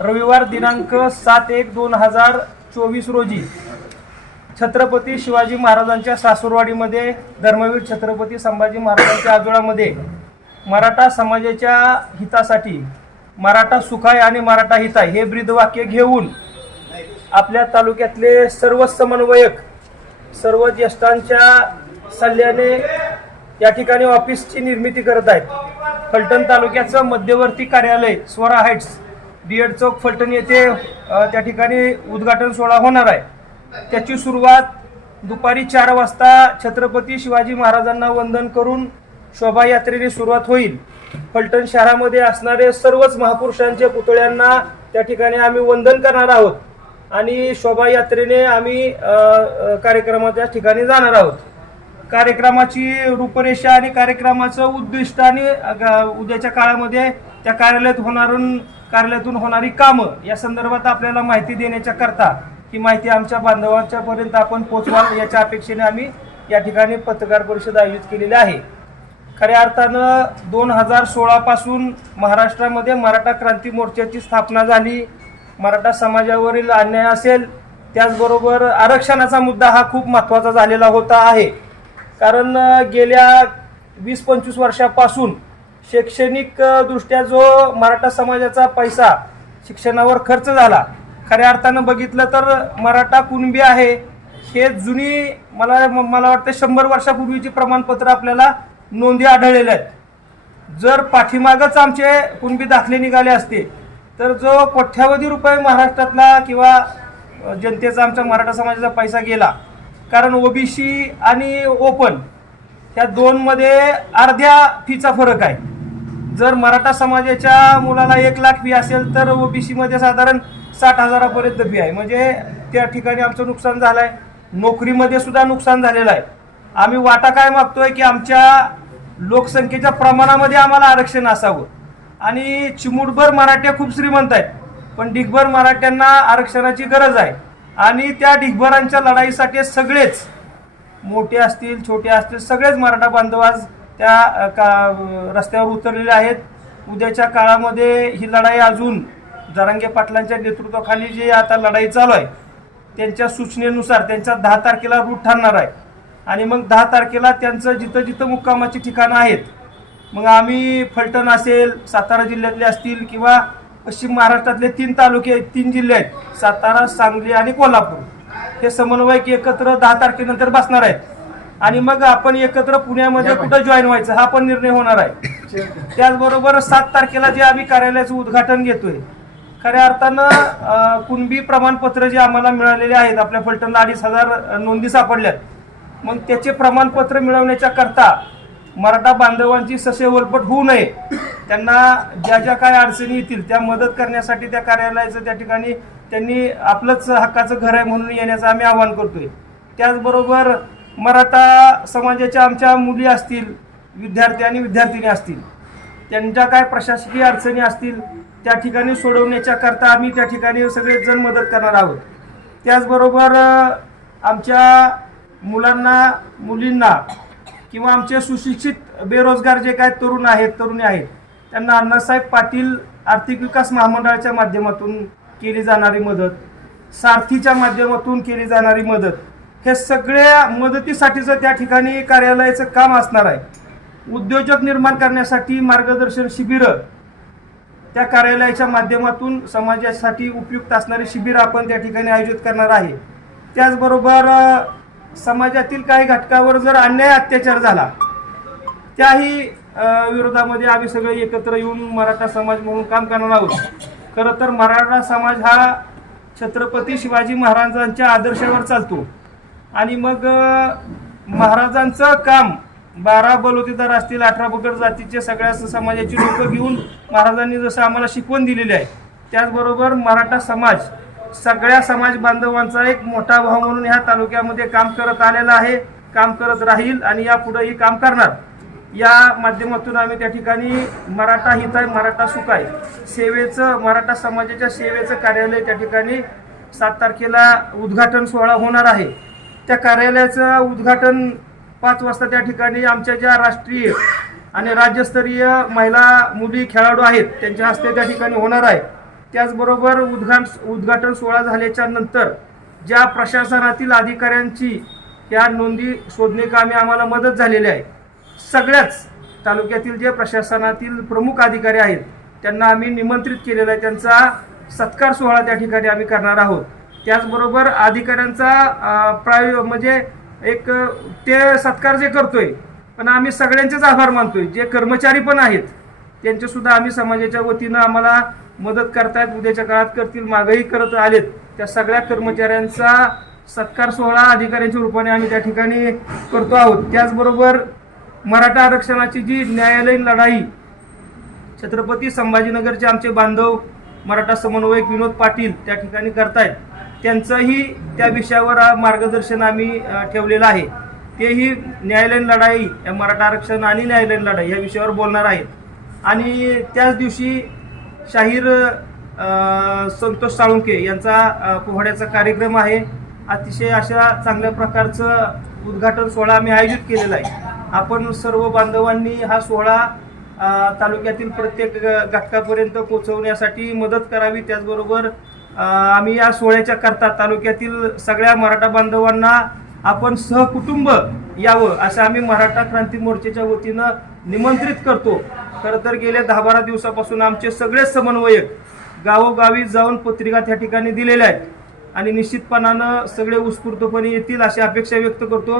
रविवार दिनांक सात एक दोन हजार चोवीस रोजी छत्रपती शिवाजी महाराजांच्या सासूरवाडीमध्ये धर्मवीर छत्रपती संभाजी महाराजांच्या आजोळामध्ये मराठा समाजाच्या हितासाठी मराठा सुखाय आणि मराठा हिताय हे ब्रीदवाक्य घेऊन आपल्या तालुक्यातले सर्व समन्वयक सर्व ज्येष्ठांच्या सल्ल्याने या ठिकाणी ऑफिसची निर्मिती करत आहेत. फलटण तालुक्याचं मध्यवर्ती कार्यालय स्वरा हाईट्स. बीएड चौक फलटण येथे त्या ठिकाणी उद्घाटन सोहळा होणार आहे. त्याची सुरुवात दुपारी चार वाजता छत्रपती शिवाजी महाराजांना वंदन करून शोभायात्रेने सुरुवात होईल. फलटण शहरामध्ये असणारे सर्वच महापुरुषांच्या पुतळ्यांना त्या ठिकाणी आम्ही वंदन करणार आहोत आणि शोभायात्रेने आम्ही कार्यक्रमाच्या ठिकाणी जाणार आहोत. कार्यक्रमाची रूपरेषा आणि कार्यक्रमाचं उद्दिष्ट आणि उद्याच्या काळामध्ये त्या कार्यालयात होणार कार्यालयातून होणारी कामं या संदर्भात आपल्याला माहिती देण्याच्या करता ही माहिती आमच्या बांधवांच्या पर्यंत आपण पोचवाल याच्या अपेक्षेने आम्ही या ठिकाणी पत्रकार परिषद आयोजित केलेली आहे. खऱ्या अर्थानं दोन हजार सोळापासून महाराष्ट्रामध्ये मराठा क्रांती मोर्चाची स्थापना झाली. मराठा समाजावरील अन्याय असेल त्याचबरोबर आरक्षणाचा मुद्दा हा खूप महत्त्वाचा झालेला होता आहे. कारण गेल्या वीस पंचवीस वर्षापासून शैक्षणिक दृष्ट्या जो मराठा समाजाचा पैसा शिक्षणावर खर्च झाला खऱ्या अर्थानं बघितलं तर मराठा कुणबी आहे हे जुनी मला मला वाटतं शंभर वर्षापूर्वीची प्रमाणपत्र आपल्याला नोंदी आढळलेल्या आहेत. जर पाठीमागच आमचे कुणबी दाखले निघाले असते तर जो कोठ्यावधी रुपये महाराष्ट्रातला किंवा जनतेचा आमच्या मराठा समाजाचा पैसा गेला कारण ओबीसी आणि ओपन ह्या दोनमध्ये अर्ध्या फीचा फरक आहे. जर मराठा समाजाच्या मुलाला एक लाख फी असेल तर ओबीसी मध्ये साधारण साठ हजारापर्यंत फी आहे. म्हणजे त्या ठिकाणी आमचं नुकसान झालं आहे नोकरीमध्ये सुद्धा नुकसान झालेलं आहे. आम्ही वाटा काय मागतोय की आमच्या लोकसंख्येच्या प्रमाणामध्ये आम्हाला आरक्षण असावं. आणि चिमुटभर मराठ्या खूप श्रीमंत आहेत. पण डिगभर मराठ्यांना आरक्षणाची गरज आहे. आणि त्या डिगभरांच्या लढाईसाठी सगळेच मोठे असतील छोटे असतील सगळेच मराठा बांधव आज त्या का रस्त्यावर उतरलेल्या आहेत. उद्याच्या काळामध्ये ही लढाई अजून जरांगे पाटलांच्या नेतृत्वाखाली जी आता लढाई चालू आहे त्यांच्या सूचनेनुसार त्यांचा दहा तारखेला रूट ठरणार आहे. आणि मग दहा तारखेला त्यांचं जिथं जिथं मुक्कामाची ठिकाणं आहेत मग आम्ही फलटण असेल सातारा जिल्ह्यातले असतील किंवा पश्चिम महाराष्ट्रातले तीन तालुके आहेत तीन जिल्हे आहेत सातारा सांगली आणि कोल्हापूर. हे समन्वयक एकत्र दहा तारखेनंतर बसणार आहेत. आणि मग आपण एकत्र पुण्यामध्ये कुठं जॉईन व्हायचं हा पण निर्णय होणार आहे. त्याचबरोबर सात तारखेला जे आम्ही कार्यालयाचं उद्घाटन घेतोय खऱ्या अर्थानं कुणबी प्रमाणपत्र जे आम्हाला मिळालेले आहेत आपल्या फलटणला अडीच हजार नोंदी सापडल्यात. मग त्याचे प्रमाणपत्र मिळवण्याच्या करता मराठा बांधवांची ससे वलपट होऊ नये. त्यांना ज्या ज्या काय अडचणी येतील त्या मदत करण्यासाठी त्या कार्यालयाचं त्या ठिकाणी त्यांनी आपलंच हक्काचं घर आहे म्हणून येण्याचं आम्ही आवाहन करतोय. त्याचबरोबर मराठा समाजाच्या आमच्या मुली असतील विद्यार्थी आणि विद्यार्थिनी असतील त्यांच्या काय प्रशासकीय अडचणी असतील त्या ठिकाणी सोडवण्याच्याकरता आम्ही त्या ठिकाणी सगळेच जण मदत करणार आहोत. त्याचबरोबर आमच्या मुलांना मुलींना किंवा आमचे सुशिक्षित बेरोजगार जे काय तरुण आहेत तरुणी आहेत त्यांना अण्णासाहेब पाटील आर्थिक विकास महामंडळाच्या माध्यमातून केली जाणारी मदत सारथीच्या माध्यमातून केली जाणारी मदत हे सगळ्या मदतीसाठीचं त्या ठिकाणी कार्यालयाचं काम असणार आहे. उद्योजक निर्माण करण्यासाठी मार्गदर्शन शिबिरं त्या कार्यालयाच्या माध्यमातून समाजासाठी उपयुक्त असणारी शिबिरं आपण त्या ठिकाणी आयोजित करणार आहे. त्याचबरोबर समाजातील काही घटकावर जर अन्याय अत्याचार झाला त्याही विरोधामध्ये आम्ही सगळे एकत्र येऊन मराठा समाज म्हणून काम करणार आहोत. खरं तर मराठा समाज हा छत्रपती शिवाजी महाराजांच्या आदर्शावर चालतो. आणि मग महाराजांचं काम बारा बलोतेदार असतील अठरा बगर जातीचे सगळ्या समाजाची लोक घेऊन महाराजांनी जसं आम्हाला शिकवण दिलेली आहे त्याचबरोबर मराठा समाज सगळ्या समाज बांधवांचा एक मोठा भाव म्हणून ह्या तालुक्यामध्ये काम करत आलेला आहे काम करत राहील आणि यापुढेही काम करणार. या माध्यमातून आम्ही त्या ठिकाणी मराठा हित आहे मराठा सुख आहे. सेवेचं मराठा समाजाच्या सेवेचं कार्यालय त्या ठिकाणी सात तारखेला उद्घाटन सोहळा होणार आहे. त्या कार्यालयाचं उद्घाटन पाच वाजता त्या ठिकाणी आमच्या ज्या राष्ट्रीय आणि राज्यस्तरीय महिला मुली खेळाडू आहेत त्यांच्या हस्ते त्या ठिकाणी होणार आहे. त्याचबरोबर उद्घाट उद्घाटन सोहळा झाल्याच्यानंतर ज्या प्रशासनातील अधिकाऱ्यांची या नोंदी शोधणे कामी आम्हाला मदत झालेली आहे सगळ्याच तालुक्यातील जे प्रशासनातील प्रमुख अधिकारी आहेत त्यांना आम्ही निमंत्रित केलेलं आहे त्यांचा सत्कार सोहळा त्या ठिकाणी आम्ही करणार आहोत. त्याचबरोबर अधिकाऱ्यांचा प्राय म्हणजे एक ते सत्कार जे करतोय पण आम्ही सगळ्यांचेच आभार मानतोय. जे कर्मचारी पण आहेत त्यांचे सुद्धा आम्ही समाजाच्या वतीनं आम्हाला मदत करतायत. उद्याच्या काळात करतील मागही करत आलेत. त्या सगळ्या कर्मचाऱ्यांचा सत्कार सोहळा अधिकाऱ्यांच्या रूपाने आम्ही त्या ठिकाणी करतो आहोत. त्याचबरोबर मराठा आरक्षणाची जी न्यायालयीन लढाई छत्रपती संभाजीनगरचे आमचे बांधव मराठा समन्वयक विनोद पाटील त्या ठिकाणी करतायत. त्यांचंही त्या विषयावर मार्गदर्शन आम्ही ठेवलेलं आहे. तेही न्यायालयीन लढाई या मराठा आरक्षण आणि न्यायालयीन लढाई या विषयावर बोलणार आहेत. आणि त्याच दिवशी शाहीर संतोष साळुंके यांचा पोहड्याचा कार्यक्रम आहे. अतिशय अशा चांगल्या प्रकारचं उद्घाटन सोहळा आम्ही आयोजित केलेला आहे. आपण सर्व बांधवांनी हा सोहळा तालुक्यातील प्रत्येक घटकापर्यंत पोहोचवण्यासाठी मदत करावी. त्याचबरोबर आम्ही या सोहळ्याच्या करता तालुक्यातील सगळ्या मराठा बांधवांना आपण सहकुटुंब यावं असं आम्ही मराठा क्रांती मोर्चाच्या वतीनं निमंत्रित करतो. खरं तर गेल्या दहा बारा दिवसापासून आमचे सगळे समन्वयक गावोगावी जाऊन पत्रिका त्या ठिकाणी दिलेल्या आहेत. आणि निश्चितपणानं सगळे उत्स्फूर्तपणे येतील अशी अपेक्षा व्यक्त करतो.